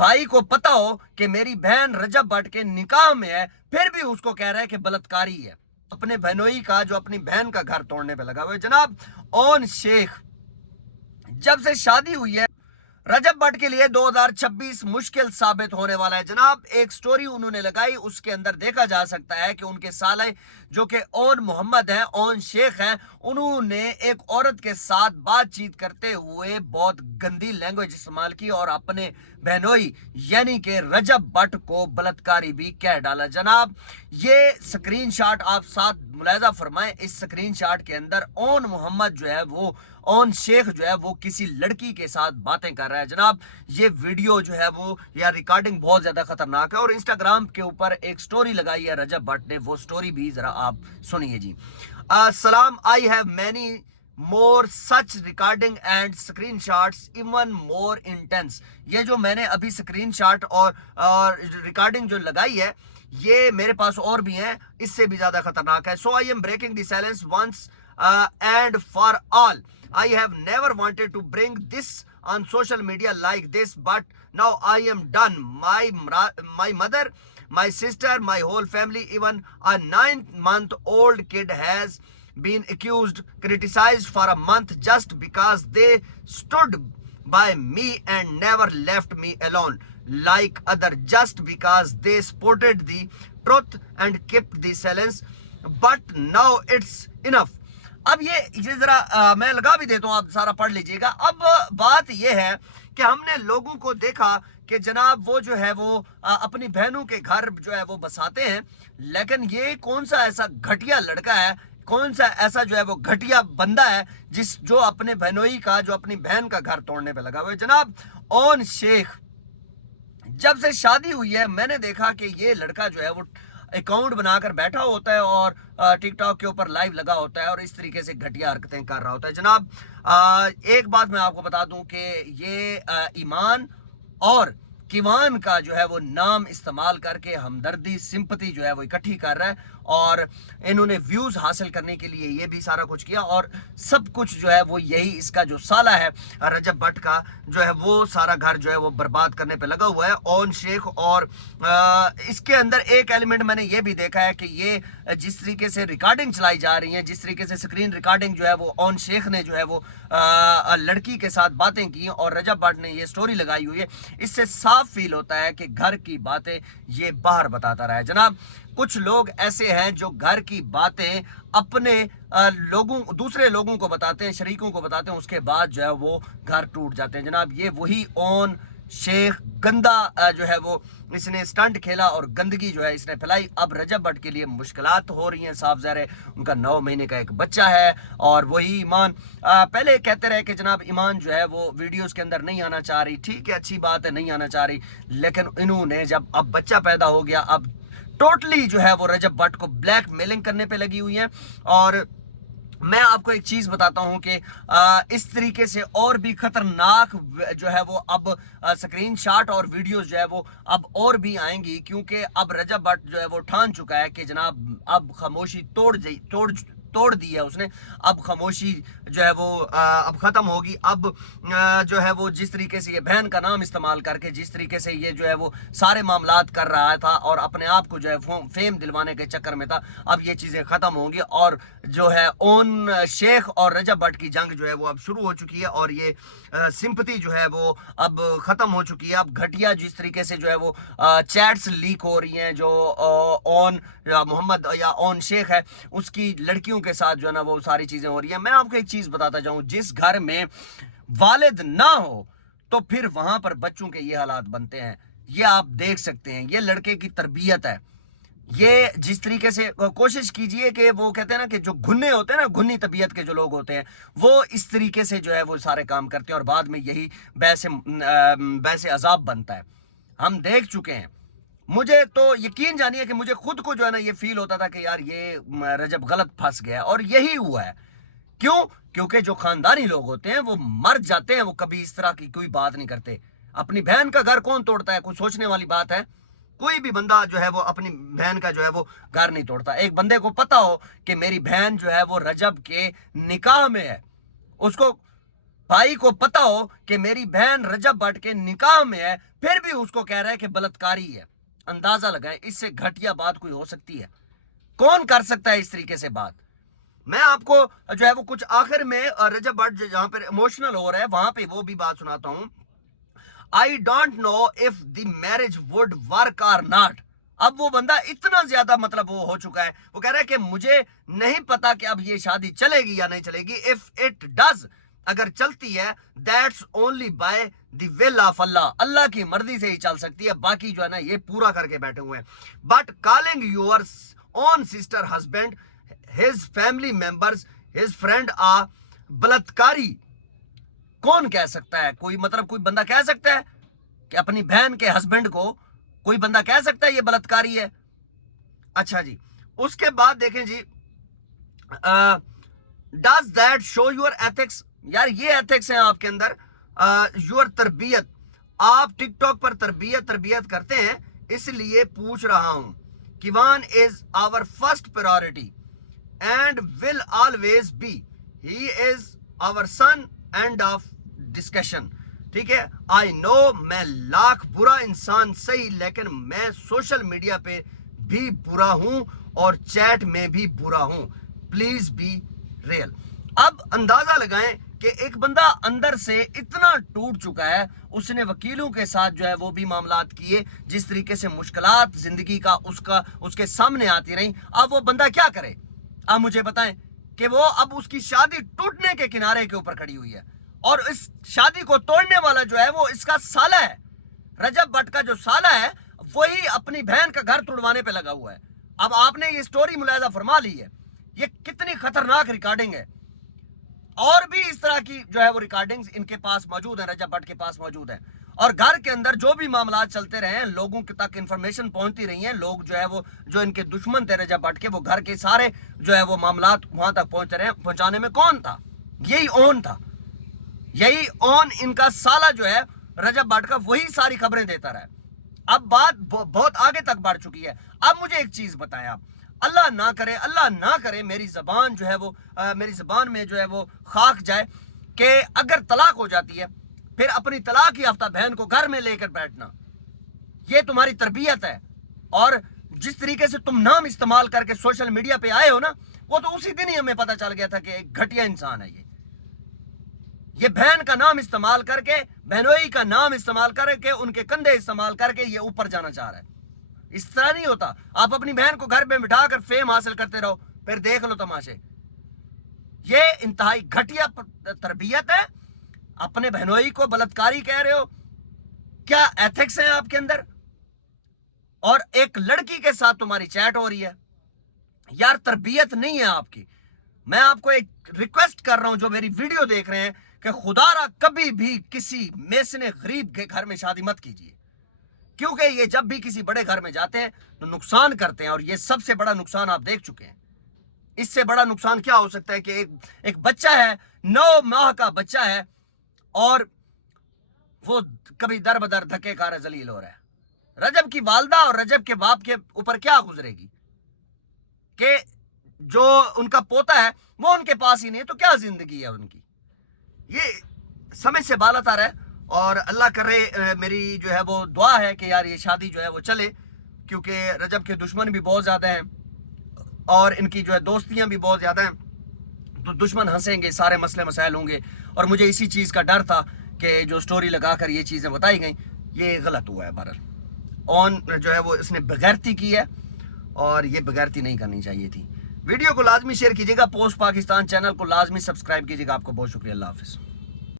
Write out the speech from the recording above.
भाई को पता हो कि मेरी बहन रजब भट्ट के निकाह में है, फिर भी उसको कह रहा है कि बलात्कारी है। अपने बहनोई का, जो अपनी बहन का घर तोड़ने पे लगा हुआ है। जनाब, ओन शेख जब से शादी हुई है, रजब भट्ट के लिए 2026 मुश्किल साबित होने वाला है। जनाब, एक स्टोरी उन्होंने लगाई, उसके अंदर देखा जा सकता है कि उनके साले जो कि ओन मोहम्मद हैं, ओन शेख हैं, उन्होंने एक औरत के साथ बातचीत करते हुए बहुत गंदी लैंग्वेज इस्तेमाल की और अपने बहनोई यानी कि रजब भट्ट को बलात्कारी भी कह डाला। जनाब, ये स्क्रीनशॉट आप साथ मुलायजा फरमाएं। इस स्क्रीनशॉट के अंदर ओन मोहम्मद जो है वो, ओन शेख जो है वो किसी लड़की के साथ बातें कर रहा है। जनाब, ये वीडियो जो है वो या रिकॉर्डिंग बहुत ज्यादा खतरनाक है और इंस्टाग्राम के ऊपर एक स्टोरी लगाई है रजब भट्ट ने, वो स्टोरी भी जरा आप सुनिए जी। सलाम, I have many more such recording and screen shots even more intense. ये जो मैंने अभी स्क्रीन शॉट और रिकॉर्डिंग जो लगाई है, ये मेरे पास और भी हैं, इससे भी ज्यादा खतरनाक है। So I am breaking the silence once and for all. I have never wanted to bring this on social media like this, but now I am done. My mother, my sister, my whole family, even a 9-month-old kid has been accused, criticized for a month just because they stood by me and never left me alone like other, just because they supported the truth and kept the silence. But now it's enough. अब ये जरा मैं लगा भी देता हूं, आप सारा पढ़ लीजिएगा। अब बात ये है कि हमने लोगों को देखा कि जनाब वो जो है वो अपनी बहनों के घर जो है वो बसाते हैं, लेकिन ये कौन सा ऐसा घटिया लड़का है, कौन सा ऐसा जो है वो घटिया बंदा है जो अपने बहनोई का, जो अपनी बहन का घर तोड़ने पे लगा हुआ है। जनाब, ओन शेख जब से शादी हुई है, मैंने देखा कि ये लड़का जो है वो अकाउंट बनाकर बैठा होता है और टिकटॉक के ऊपर लाइव लगा होता है और इस तरीके से घटिया हरकतें कर रहा होता है। जनाब, एक बात मैं आपको बता दूं कि ये ईमान और किवान का जो है वो नाम इस्तेमाल करके हमदर्दी, सिंपति जो है वो इकट्ठी कर रहा है और इन्होंने व्यूज हासिल करने के लिए ये भी सारा कुछ किया और सब कुछ जो है वो यही इसका जो साला है रजब भट्ट का जो है वो सारा घर जो है वो बर्बाद करने पे लगा हुआ है, ओन शेख। और इसके अंदर एक एलिमेंट मैंने ये भी देखा है कि ये जिस तरीके से रिकॉर्डिंग चलाई जा रही है, जिस तरीके से स्क्रीन रिकॉर्डिंग जो है वो ओन शेख ने जो है वो लड़की के साथ बातें की और रजब भट्ट ने ये स्टोरी लगाई हुई है, इससे साफ फील होता है कि घर की बातें ये बाहर बताता रहा है। जनाब, कुछ लोग ऐसे हैं जो घर की बातें अपने दूसरे लोगों को बताते हैं, शरीकों को बताते हैं, उसके बाद जो है वो घर टूट जाते हैं। जनाब, ये वही ओन शेख गंदा जो है वो इसने स्टंट खेला और गंदगी जो है इसने फैलाई। अब रजब भट्ट के लिए मुश्किलात हो रही हैं, साफ ज़ाहिर है। उनका 9 महीने का एक बच्चा है और वही ईमान पहले कहते रहे कि जनाब ईमान जो है वो वीडियोस के अंदर नहीं आना चाह रही। ठीक है, अच्छी बात है, नहीं आना चाह रही, लेकिन इन्होंने जब अब बच्चा पैदा हो गया, अब टोटली जो है वो रजब भट्ट को ब्लैकमेलिंग करने पे लगी हुई है। और मैं आपको एक चीज बताता हूं कि इस तरीके से और भी खतरनाक जो है वो अब स्क्रीनशॉट और वीडियोस जो है वो अब और भी आएंगी, क्योंकि अब रजब भट्ट जो है वो ठान चुका है कि जनाब अब खामोशी तोड़ दी है उसने। अब खामोशी जो है वो अब खत्म होगी। अब जो है वो जिस तरीके से ये बहन का नाम इस्तेमाल करके जिस तरीके से ये जो है वो सारे मामलात कर रहा था और अपने आप को जो है फेम दिलवाने के चक्कर में था, अब ये चीजें खत्म होंगी और जो है ओन शेख और रजब भट्ट की जंग जो है वो अब शुरू हो चुकी है और ये सिंपति जो है वो अब खत्म हो चुकी है। अब घटिया जिस तरीके से जो है वो चैट्स लीक हो रही हैं, जो ओन मोहम्मद या ओन शेख है उसकी लड़कियों के साथ जो है ना वो सारी चीजें हो रही हैं। मैं आपको एक चीज बताता जाऊं, जिस घर में वालिद ना हो तो फिर वहां पर बच्चों के ये हालात बनते हैं। ये आप देख सकते हैं, ये लड़के की तरबियत है। ये जिस तरीके से कोशिश कीजिए कि वो कहते हैं ना कि जो घुन्ने होते हैं ना, घुन्नी तबीयत के जो लोग होते हैं, वो इस तरीके से जो है वो सारे काम करते हैं और बाद में यही बैसे अजाब बनता है। हम देख चुके हैं। मुझे तो यकीन जानिए कि मुझे खुद को जो है ना ये फील होता था कि यार ये रजब गलत फंस गया और यही हुआ है। क्यों? क्योंकि जो खानदानी लोग होते हैं वो मर जाते हैं, वो कभी इस तरह की कोई बात नहीं करते। अपनी बहन का घर कौन तोड़ता है? कुछ सोचने वाली बात है? कोई भी बंदा जो है वो अपनी बहन का जो है वो घर नहीं तोड़ता। एक बंदे को पता हो कि मेरी बहन जो है वो रजब के निकाह में है, उसको भाई को पता हो कि मेरी बहन रजब भट्ट के निकाह में है, फिर भी उसको कह रहा है कि बलात्कारी है। अंदाजा लगाएं इससे घटिया बात कोई हो सकती है? कौन कर सकता है इस तरीके से बात? मैं आपको जो है वो कुछ आखिर में रजब भट्ट जहां पर इमोशनल हो रहा है वहां पे वो भी बात सुनाता हूं। I don't know if the marriage would work और नॉट। अब वो बंदा इतना ज्यादा मतलब वो हो चुका है, वो कह रहा है कि मुझे नहीं पता कि अब ये शादी चलेगी या नहीं चलेगी। इफ इट डज, अगर चलती है, that's only by the will of Allah, Allah की मर्जी से ही चल सकती है, बाकी जो है ना ये पूरा करके बैठे हुए हैं। But calling your own sister husband, his family members, his friend आ बलात्कारी, कौन कह सकता है? कोई मतलब कोई बंदा कह सकता है कि अपनी बहन के हस्बैंड को कोई बंदा कह सकता है ये बलात्कारी है? अच्छा जी, उसके बाद देखें जी, does that show your ethics? यार ये एथिक्स हैं आपके अंदर, योर तरबियत। आप टिकटॉक पर तरबियत करते हैं, इसलिए पूछ रहा हूं। Kiwan is our first priority and will always be. He is our son, end of discussion. ठीक है, आई नो मैं लाख बुरा इंसान सही, लेकिन मैं सोशल मीडिया पे भी बुरा हूं और चैट में भी बुरा हूं। Please be real. अब अंदाजा लगाएं कि एक बंदा अंदर से इतना टूट चुका है, उसने वकीलों के साथ जो है वो भी मामलात किए, जिस तरीके से मुश्किलात जिंदगी का उसके सामने आती रही। अब वो बंदा क्या करे? आप मुझे बताएं कि वो अब उसकी शादी टूटने के किनारे के ऊपर खड़ी हुई है, और इस शादी को तोड़ने वाला जो है वो इसका साला है। रजब भट्ट का जो साला है वही अपनी बहन का घर तोड़वाने पे लगा हुआ है। अब आपने ये स्टोरी मुलाहिजा फरमा ली है, ये कितनी खतरनाक रिकॉर्डिंग है। और भी इस तरह की जो है वो रिकॉर्डिंग्स इनके पास मौजूद है, रजब भट्ट के पास मौजूद है। और घर के अंदर जो भी मामला चलते रहे हैं, लोगों के तक इंफॉर्मेशन पहुंचती रही है। लोग जो है वो जो इनके दुश्मन थे रजब भट्ट के, वो घर के सारे जो है वो मामला वहां तक पहुंचते रहे। पहुंचाने में कौन था? यही ओन था, यही ओन इनका साला जो है रजब भट्ट का, वही सारी खबरें देता रहा। अब बात बहुत आगे तक बढ़ चुकी है। अब मुझे एक चीज बताएं आप, अल्लाह ना करे मेरी जबान जो है वो मेरी जबान में जो है वो खाक जाए कि अगर तलाक हो जाती है फिर अपनी तलाक याफ्ता बहन को घर में लेकर बैठना, ये तुम्हारी तरबियत है। और जिस तरीके से तुम नाम इस्तेमाल करके सोशल मीडिया पे आए हो ना, वो तो उसी दिन ही हमें पता चल गया था कि एक घटिया इंसान है ये बहन का नाम इस्तेमाल करके, बहनोई का नाम इस्तेमाल करके, उनके कंधे इस्तेमाल करके ये ऊपर जाना चाह रहा है। इस तरह नहीं होता। आप अपनी बहन को घर पे बिठाकर फेम हासिल करते रहो, फिर देख लो तमाशे। ये इंतहाई घटिया तरबियत है। अपने बहनोई को बलात्कारी कह रहे हो, क्या एथिक्स है आपके अंदर? और एक लड़की के साथ तुम्हारी चैट हो रही है, यार तरबियत नहीं है आपकी। मैं आपको एक रिक्वेस्ट कर रहा हूं जो मेरी वीडियो देख रहे हैं कि खुदारा कभी भी किसी मेसने गरीब के घर में शादी मत कीजिए, क्योंकि ये जब भी किसी बड़े घर में जाते हैं तो नुकसान करते हैं। और ये सबसे बड़ा नुकसान आप देख चुके हैं। इससे बड़ा नुकसान क्या हो सकता है कि एक बच्चा है, 9 माह का बच्चा है, और वो कभी दर बदर धक्के खा रहा, जलील हो रहा है। रजब की वालदा और रजब के बाप के ऊपर क्या गुजरेगी कि जो उनका पोता है वो उनके पास ही नहीं, तो क्या जिंदगी है उनकी? ये समझ से बालत आ रहा है। और अल्लाह करे, मेरी जो है वो दुआ है कि यार ये शादी जो है वो चले, क्योंकि रजब के दुश्मन भी बहुत ज़्यादा हैं और इनकी जो है दोस्तियां भी बहुत ज़्यादा हैं। तो दुश्मन हंसेंगे, सारे मसले मसाइल होंगे। और मुझे इसी चीज़ का डर था कि जो स्टोरी लगाकर ये चीज़ें बताई गई, ये गलत हुआ है। बहरहाल ऑन जो है वो इसने बगैरती की है, और ये बगैरती नहीं करनी चाहिए थी। वीडियो को लाजमी शेयर कीजिएगा, पोस्ट पाकिस्तान चैनल को लाजमी सब्सक्राइब कीजिएगा। आपको बहुत शुक्रिया। अल्लाह हाफिज़।